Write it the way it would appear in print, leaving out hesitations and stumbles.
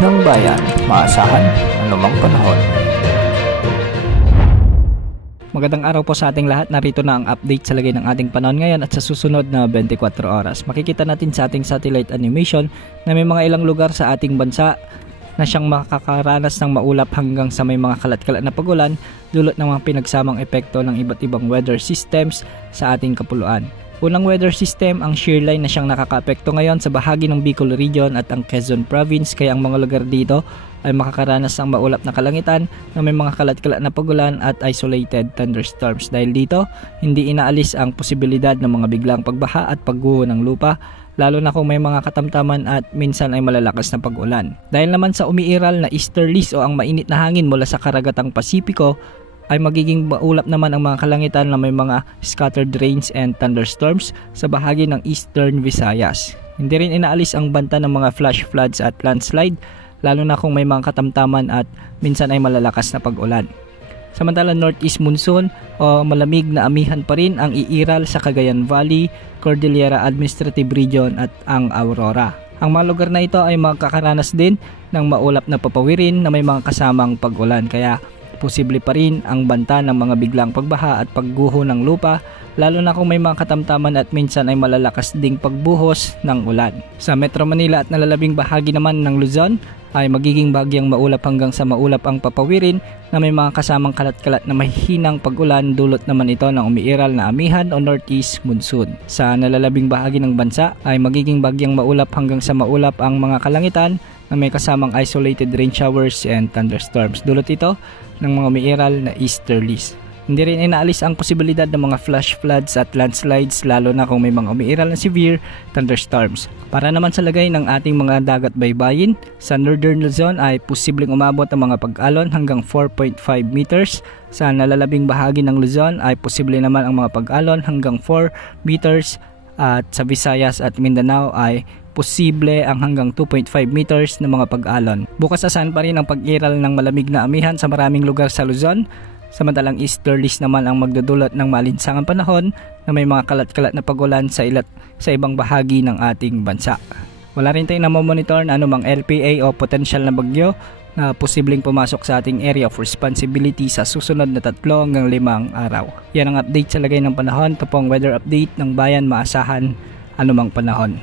ng bayan, maasahan anumang panahon. Magandang araw po sa ating lahat. Narito na ang update sa lagay ng ating panahon ngayon at sa susunod na 24 oras. Makikita natin sa ating satellite animation na may mga ilang lugar sa ating bansa na siyang makakaranas ng maulap hanggang sa may mga kalat-kalat na pagulan dulot ng mga pinagsamang epekto ng iba't ibang weather systems sa ating kapuluan. Unang weather system ang shear line na siyang nakakaapekto ngayon sa bahagi ng Bicol Region at ang Quezon Province, kaya ang mga lugar dito ay makakaranas ng maulap na kalangitan na may mga kalat-kalat na pagulan at isolated thunderstorms. Dahil dito, hindi inaalis ang posibilidad ng mga biglang pagbaha at pagguho ng lupa, lalo na kung may mga katamtaman at minsan ay malalakas na pag-ulan. Dahil naman sa umiiral na easterlies o ang mainit na hangin mula sa karagatang Pasipiko, ay magiging maulap naman ang mga kalangitan na may mga scattered rains and thunderstorms sa bahagi ng Eastern Visayas. Hindi rin inaalis ang banta ng mga flash floods at landslide, lalo na kung may mga katamtaman at minsan ay malalakas na pag-ulan. Samantala, northeast monsoon o malamig na amihan pa rin ang iiral sa Cagayan Valley, Cordillera Administrative Region at ang Aurora. Ang mga lugar na ito ay magkakaranas din ng maulap na papawirin na may mga kasamang pag-ulan, kaya posible pa rin ang banta ng mga biglang pagbaha at pagguho ng lupa, lalo na kung may mga katamtaman at minsan ay malalakas ding pagbuhos ng ulan. Sa Metro Manila at nalalabing bahagi naman ng Luzon ay magiging bagyang maulap hanggang sa maulap ang papawirin na may mga kasamang kalat-kalat na mahihinang pag-ulan, dulot naman ito ng umiiral na amihan o northeast monsoon. Sa nalalabing bahagi ng bansa ay magiging bagyang maulap hanggang sa maulap ang mga kalangitan na may kasamang isolated rain showers and thunderstorms. Dulot ito ng mga umiiral na easterlies. Hindi rin inaalis ang posibilidad ng mga flash floods at landslides, lalo na kung may mga umiiral na severe thunderstorms. Para naman sa lagay ng ating mga dagat baybayin, sa Northern Luzon ay posibleng umabot ang mga pag-alon hanggang 4.5 meters. Sa nalalabing bahagi ng Luzon ay posible naman ang mga pag-alon hanggang 4 meters. At sa Visayas at Mindanao ay posible ang hanggang 2.5 meters na mga pag-alon. Bukas asahan pa rin ang pag-iral ng malamig na amihan sa maraming lugar sa Luzon. Samantalang easterlies naman ang magdudulot ng maalinsangang panahon na may mga kalat-kalat na pagulan sa ibang bahagi ng ating bansa. Wala rin tayong namomonitor na anumang LPA o potential na bagyo na posibleng pumasok sa ating area of responsibility sa susunod na 3 hanggang 5 araw. Yan ang update sa lagay ng panahon. Ito po ang weather update ng bayan, maasahan anumang panahon.